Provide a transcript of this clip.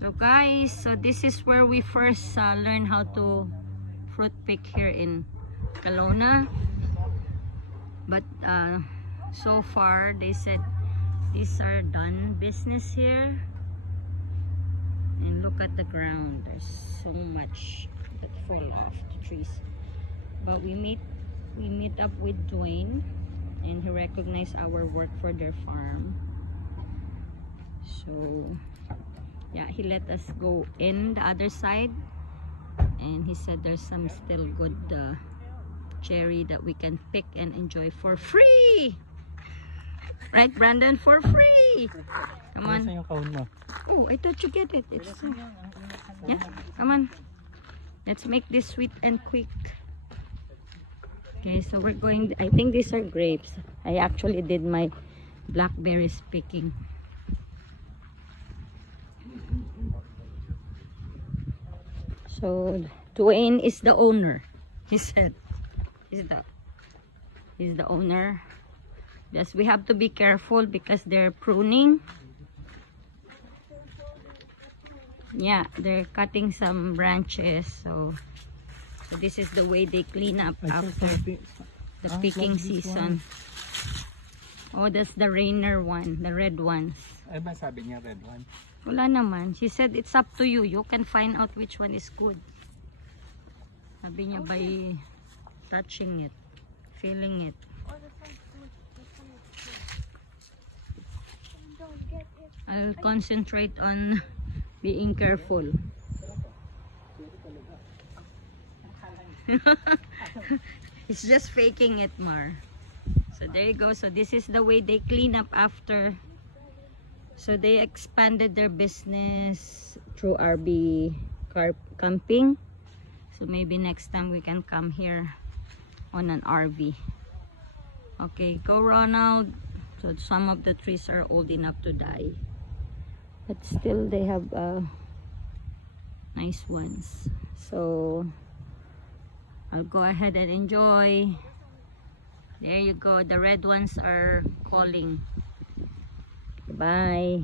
So guys, so this is where we first learned how to fruit pick here in Kelowna. But so far they said these are done business here. And look at the ground, there's so much that fall off the trees. But we meet up with Dwayne, and he recognized our work for their farm. So yeah, he let us go in the other side, and he said there's some still good cherry that we can pick and enjoy for free. Right, Brandon? For free. Come on. Oh, I thought you get it. It's yeah. Come on. Let's make this sweet and quick. Okay, so we're going. I think these are grapes. I actually did my blackberries picking. So Dwayne is the owner. He said he's the owner. Yes, we have to be careful because they're pruning. Yeah, they're cutting some branches. So this is the way they clean up after the picking season. Oh, that's the rainer one, the red ones. Ay ba sabi niya red one? Wala naman. She said it's up to you. You can find out which one is good. Sabi niya by touching it, feeling it. I'll concentrate on being careful. It's just faking it, Mar. So there you go. So this is the way they clean up after. So they expanded their business through RV camping. So maybe next time we can come here on an RV. Okay, go Ronald. So some of the trees are old enough to die, but still they have nice ones. So I'll go ahead and enjoy. There you go. The red ones are calling. Bye.